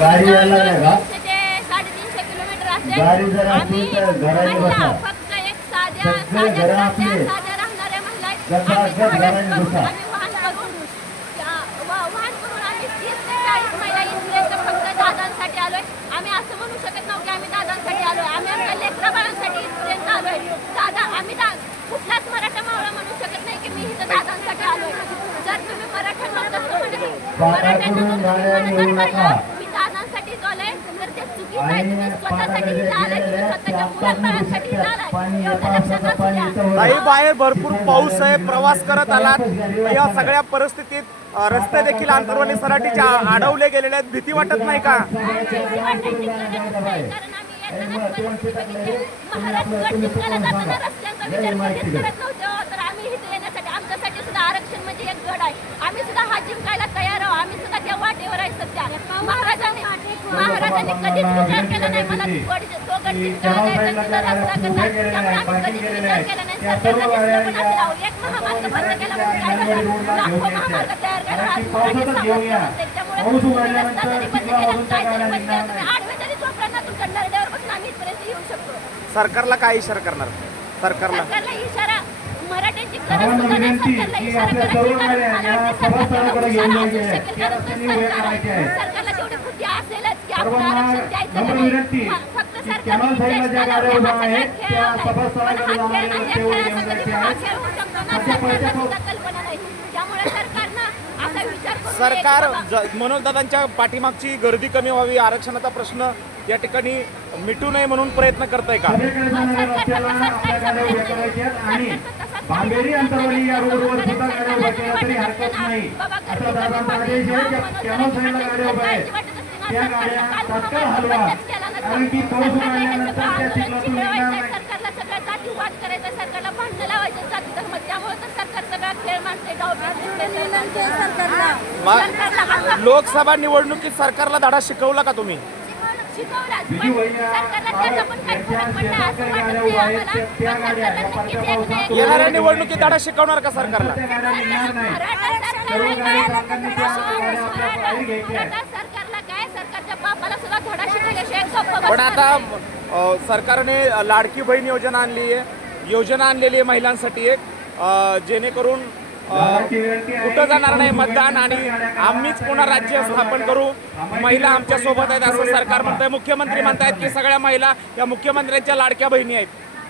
गाडी यायला नाही का? साडेतीनशे किलोमीटर गाडी जर असली आम्ही तर घराने बसा. फक्त एक साध्या सगळे साध्या घरं साध्या आपले. साध्या राहणाऱ्या महिला आहेत. जसा आम्ही भाड्यात घराने करून, बसा. आम्ही वाहन करून वा- वाहन करून आम्ही तीस ते चाळीस महिला इथपर्यंत फक्त दादांसाठी आलोय आम्ही असं म्हणू शकत नव्हतं की आम्ही दादांसाठी आलोय आम्ही आमच्या लेकरा बाळांसाठी इथपर्यंत आलोय दादा आम्ही दा- कुठलाच मराठा मावळा म्हणू शकत नाही की मी इथं दादांसाठी आलोय जर तुम्ही मराठ्यांना तसं म्हणले मराठ्यांना पाटाकडून जर गाड्या तुम्ही येऊ म्हणत नका. असाल, मी काही बाहेर भरपूर पाऊस आहे प्रवास करत आलात. या सगळ्या परिस्थितीत रस्ते देखील आंतरवली सराटीच्या अडवले गेलेले आहेत. भीती वाटत नाही का? म्हणजे एक गड आहे. आम्ही सुद्धा हा जिंकायला तयार आहोत. आम्ही सुद्धा त्या वाटेवर आहे सध्या. महाराजांनी महाराजांनी कधीच विचार केला नाही. मला गड तो गड जिंकायला जायचा तिथं रस्ता कसा? त्यामुळे आम्ही कधीच विचार केला नाही. पण. एक महामार्ग बंद केला काय झालं? लाखो महामार्ग तयार केला. त्यामुळे रस्ता बंद केला बंद तुम्ही तुमच्या नरड्यावर बसून आम्ही इथपर्यंत येऊ शकतो. सरकारला काय इशारा करणार? सरकारला. सरकारला इशारा सर्वांना विनंती की आपल्या तरुण सभास्थळाकडे घेऊन जायचे आहे. त्यांनी वेळ सरकार- काढायची आहे. सरकारला तेवढी बुद्धी असेलच की आपण सर्वांना आरक्षण द्यायचं नम्र नाही. विनंती फ- फक्त की सरकारची कमाल साहेबला ज्या चेष्टा गाड्या लावते, उभ्या हा सगळा आहेत, खेळ त्या आहे. सभास्थळाकडे पण हा खेळ जाणारे म्हणजे तेवढे खेळाचा यंत्राचे कधी आहेत. हा खेळ होऊ शकतो ना, सध्या सरकारला पैशाचं- सुद्धा कल्पना नाही त्यामुळे सरकारनं असा विचार करू नये की सरकार बाबा, ज- मनोजदादांच्या पाठीमागची गर्दी कमी व्हावी आरक्षणाचा प्रश्न या ठिकाणी मिटू नये म्हणून प्रयत्न करताय का बांबेरी अंतरवली या रोडवर सुद्धा गाड्या उभ्या केल्या तरी हरकत नाही. असा दादांचा आदेश आहे की कॅनल साईडला गाड्या उभ्या आहेत. त्या गाड्या तात्काळ हलवा. कारण की पाऊस उघडल्यानंतर त्या चिखलातून निघणार नाही. सरकारला सगळ्या जाती वाद करायचा सरकारला भांडणं लावायचं जाती धर्म त्यामुळे तर सरकार सगळा खेळ माणसे सरकारला मग लोकसभा निवडणुकीत सरकारला धडा शिकवला का तुम्ही? येणाऱ्या निवडणुकीत धडा शिकवणार का सरकारला? पण आता सरकारने लाडकी बहीण योजना आणली आहे. योजना आणलेली आहे महिलांसाठी एक. जेणेकरून कुठं जाणार नाही मतदान आणि आम्हीच पुन्हा राज्य स्थापन करू. महिला आमच्यासोबत आहेत असं सरकार म्हणतंय. मुख्यमंत्री म्हणतायत की सगळ्या महिला या मुख्यमंत्र्यांच्या लाडक्या बहिणी आहेत.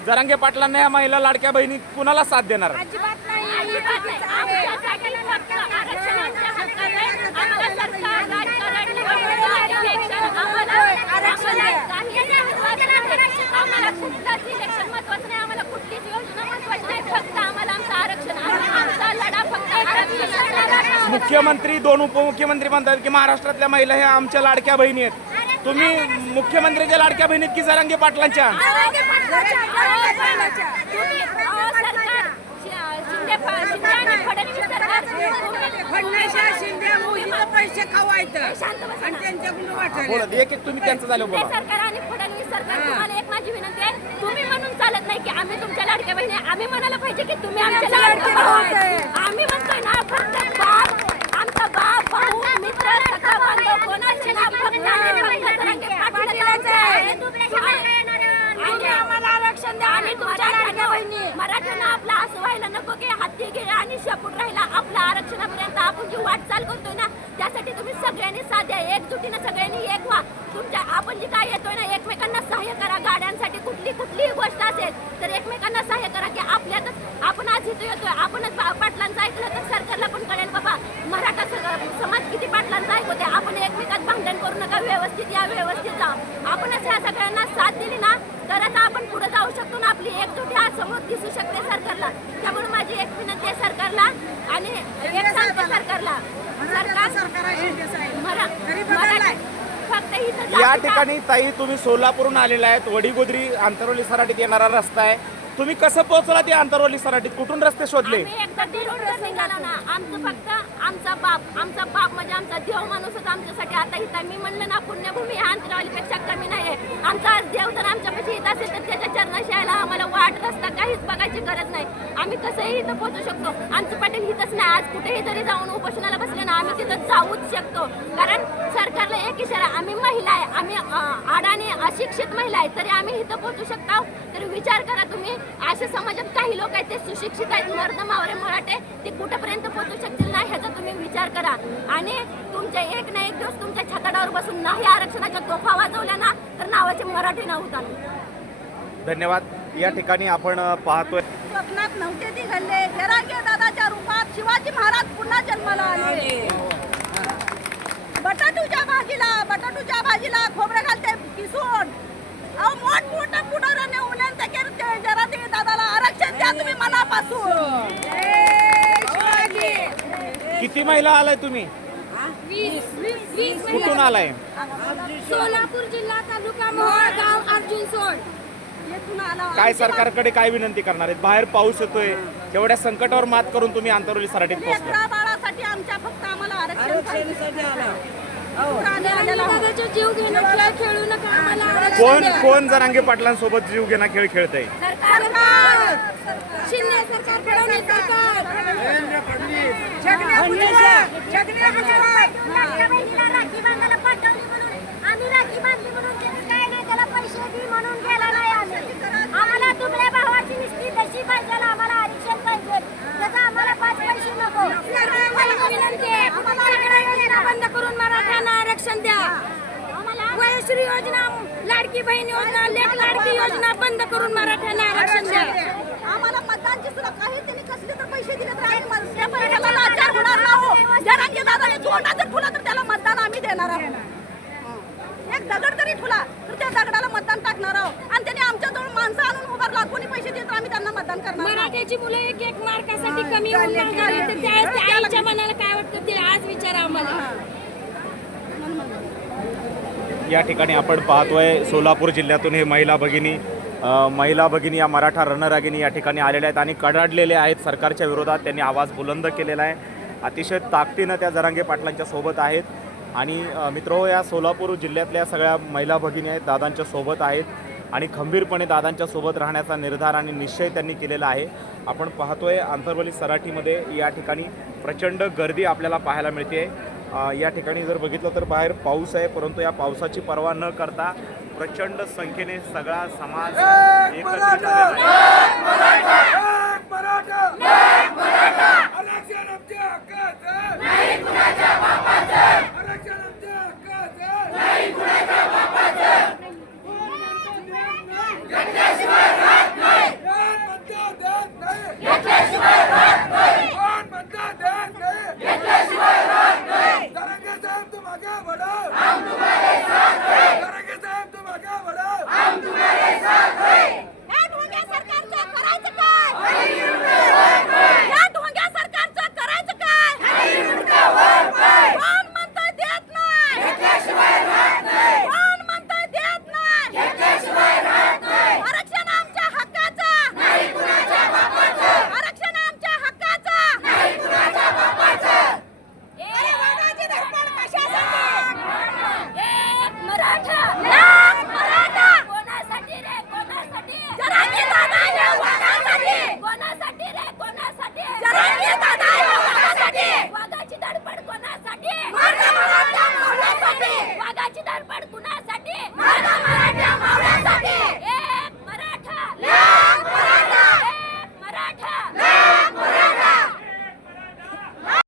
जरांगे पाटलांना या महिला लाडक्या बहिणी कुणाला साथ देणार अजिबात नाही अजिबात नाही आमच्यासाठी फक्त आरक्षणाच्या हक्काने आम्हाला सरकार राजकारण निवडणूक इलेक्शन आम्हाला आरक्षण काही महत्त्वाचं नाही. आम्हाला कुठलंच इलेक्शन महत्त्वाचं नाही आम्हाला कुठलीच योजना महत्त्वाची नाही फक्त आम्हाला आमचं आरक्षण आणि आमचा लढा फक्त आरक्षणाचा मुख्यमंत्री दोन उपमुख्यमंत्री म्हणतात की महाराष्ट्रातल्या महिला ह्या आमच्या लाडक्या बहिणी आहेत. तुम्ही मुख्यमंत्र्यांच्या लाडक्या बहिणीत की जरांगे पाटलांच्या? सरकार. शिंदे मोदीचं पैसे खवायचं आणि त्यांच्याकडून वाटायला बोला एक एक तुम्ही त्यांचं झालं बोला. सरकार आणि फडणवीस सरकार तुम्हाला एक माझी विनंती आहे. तुम्ही म्हणून चालत नाही की आम्ही तुमच्या लाडक्या बहिणी आहे. आम्ही म्हणायला पाहिजे की तुम्ही आमच्या लाडक्या आहेत. आम्ही म्हणतोय ना फक्त बाप आमचा बाप भाऊ मित्र सखा बांधव कोणाचे ना फक्त आणि फक्त जरांगे पाटलांचे आहे. आणि आम्हाला आरक्षण द्या आणि तुमच्या लाडक्या बहिणी मराठ्यांना आपला असं व्हायला नको की हाती गेला आणि शेपूट राहिला. आपल्या आरक्षणापर्यंत आपण जी वाटचाल करतोय ना त्यासाठी तुम्ही सगळ्यांनी साध्या एकजुटीनं सगळ्यांनी एक व्हा. तुमच्या आपण जी काय येतोय ना एकमेकांना सहाय्य करा गाड्यांसाठी कुठली कुठलीही गोष्ट असेल तर एकमेकांना सहाय्य करा की आपल्यातच आपण आज इथं येतोय आपणच पा- पाटलांचं ऐकलं तर सरकारला पण कळेल बाबा मराठा स- समाज किती पाटलांचं ऐकवते आपण एकमेकात भांडण करू नका व्यवस्थित या व्यवस्थित जा आपणच ह्या सगळ्यांना साथ दिली ना तरच आपण पुढे जाऊ शकतो ना आपली एकजूट ह्या समोर दिसू शकते सरकारला त्यामुळे माझी एक विनंती आहे सरकारला आणि एक सांगते सरकारला सरकार सरकार आहे शिंदे साहेब मरा तरी मराठा बदललाय. फक्त इथं या ठिकाणी ताई तुम्ही सोलापूरहून आलेला आहेत वडीगोद्री आंतरवली सराटीत येणारा रस्ता आहे. तुम्ही कसं पोहोचला ते आंतरवली सराटीत कुठून रस्ते शोधले? आम्ही एकदा तिरून निघालो ना. आमचं फक्त आमचा बाप आमचा बाप म्हणजे आमचा देव माणूसच आमच्यासाठी. आता इथं मी म्हणलं ना पुण्यभूमी हा अंतरवालीपेक्षा कमी नाही आहे आमचा आज देव तर आमच्यापाशी येत असेल तर त्याच्या चरणाशी यायला आम्हाला वाट रस्ता काहीच बघायची गरज नाही. आम्ही कसंही इथं पोहोचू शकतो. आमचं पाटील इथंच नाही. आज कुठेही जरी जाऊन उपोषणाला बसले ना आम्ही तिथं जाऊच शकतो. कारण सरकारला एक इशारा आम्ही महिला आहे. आम्ही अं, अडाणी अशिक्षित महिला आहे तरी आम्ही इथं पोहोचू शकतो तर विचार करा तुम्ही. अशा समाजात काही लोक आहेत ते सुशिक्षित आहेत. मर्द मावरे मराठे ते कुठेपर्यंत पोहोचू शकतील ना ह्याचा तुम्ही विचार करा. आणि तुमच्या एक ना एक दिवस तुमच्या छताडावर बसून नाही आरक्षणाच्या तोफा वाजवल्या ना तर नावाचे मराठी नव्हता धन्यवाद. या ठिकाणी आपण पाहतोय. स्वप्नात नव्हते ती घडले जरांगे दादाच्या रूपात शिवाजी महाराज पुन्हा जन्माला आले. बटाटूच्या भाजीला बटाटूच्या भाजीला खोबरं घालते किसून. अहो मोठ मोठं पुढाऱ्याने उन्हांत करते जरा ते दादाला आरक्षण द्या तुम्ही मनापासून. जय शिवाजी किती महिला आलाय तुम्ही? वीस वीस वीस कुठून आलाय? सोलापूर जिल्हा तालुका मोहोळ गाव अर्जुन सोड. काय सरकारकडे काय विनंती करणार आहेत? बाहेर पाऊस येतोय. तेवढ्या संकटावर मात करून तुम्ही आंतरवली सराटीत पोहोचला बाळासाठी आमच्या फक्त आम्हाला आरक्षण पाहिजे. आरक्षणासाठी आला दादाचा जीव घेणं खेळ खेळू नका आम्हाला आरक्षण कोण. कोण जरांगे पाटलांसोबत जीव घेणा खेळ खेळतय सरकार शिंदे सरकार फडणवीस सरकार लाडक्या बहिणीला राखी बांधायला पाठवली म्हणून आम्ही राखी बांधली म्हणून त्याने काय नाही त्याला पैसे दे म्हणून गेला नाही आम्ही आम्हाला दुबळ्या भावाची निष्ठी तशी पाहिजे आम्हाला आरक्षण पाहिजे त्याचा आम्हाला पाच पैसे नको मला विनंती आहे सगळ्या योजना बंद करून मराठ्यांना आरक्षण द्या वयश्री योजना लाडकी बहीण योजना लेख लाडकी योजना बंद करून मराठ्यांना आरक्षण द्या. आम्हाला मतदानची सुद्धा काही त्यांनी कसले तर पैसे दिले तर आम्ही त्या लाचार होणार तोंडात जर ठुला तर त्याला मतदान आम्ही देणार आहोत एक दगड जरी ठुला तर त्या दगडाला मतदान टाकणार आहोत आणि त्यांनी आमच्याजवळ माणसं आणून उभारला कोणी पैसे देत तर आम्ही त्यांना मतदान करणार मराठ्याची मुलं एक एक मार्कासाठी कमी होऊन मागायला तर त्यावेळेस त्या आईच्या मनाला काय वाटतं ते आज विचारा आम्हाला या ठिकाणी आपण पाहतोय सोलापूर जिल्ह्यातून हे महिला भगिनी महिला भगिनी या मराठा रणरागिनी या ठिकाणी आलेल्या आहेत आणि कडाडलेले आहेत. सरकारच्या विरोधात त्यांनी आवाज बुलंद केलेला आहे. अतिशय ताकदीनं त्या जरांगे पाटलांच्या सोबत आहेत. आणि मित्रो या सोलापूर जिल्ह्यातल्या सगळ्या महिला भगिनी आहेत दादांच्या सोबत आहेत आणि खंबीरपणे दादांच्या सोबत राहण्याचा निर्धार आणि निश्चय त्यांनी केलेला आहे. आपण पाहतोय आंतरवली सराठीमध्ये या ठिकाणी प्रचंड गर्दी आपल्याला पाहायला मिळते या ठिकाणी जर बघितलं तर बाहेर पाऊस आहे परंतु या पावसाची पर्वा न करता प्रचंड संख्येने सगळा समाज एकत्रित आहे.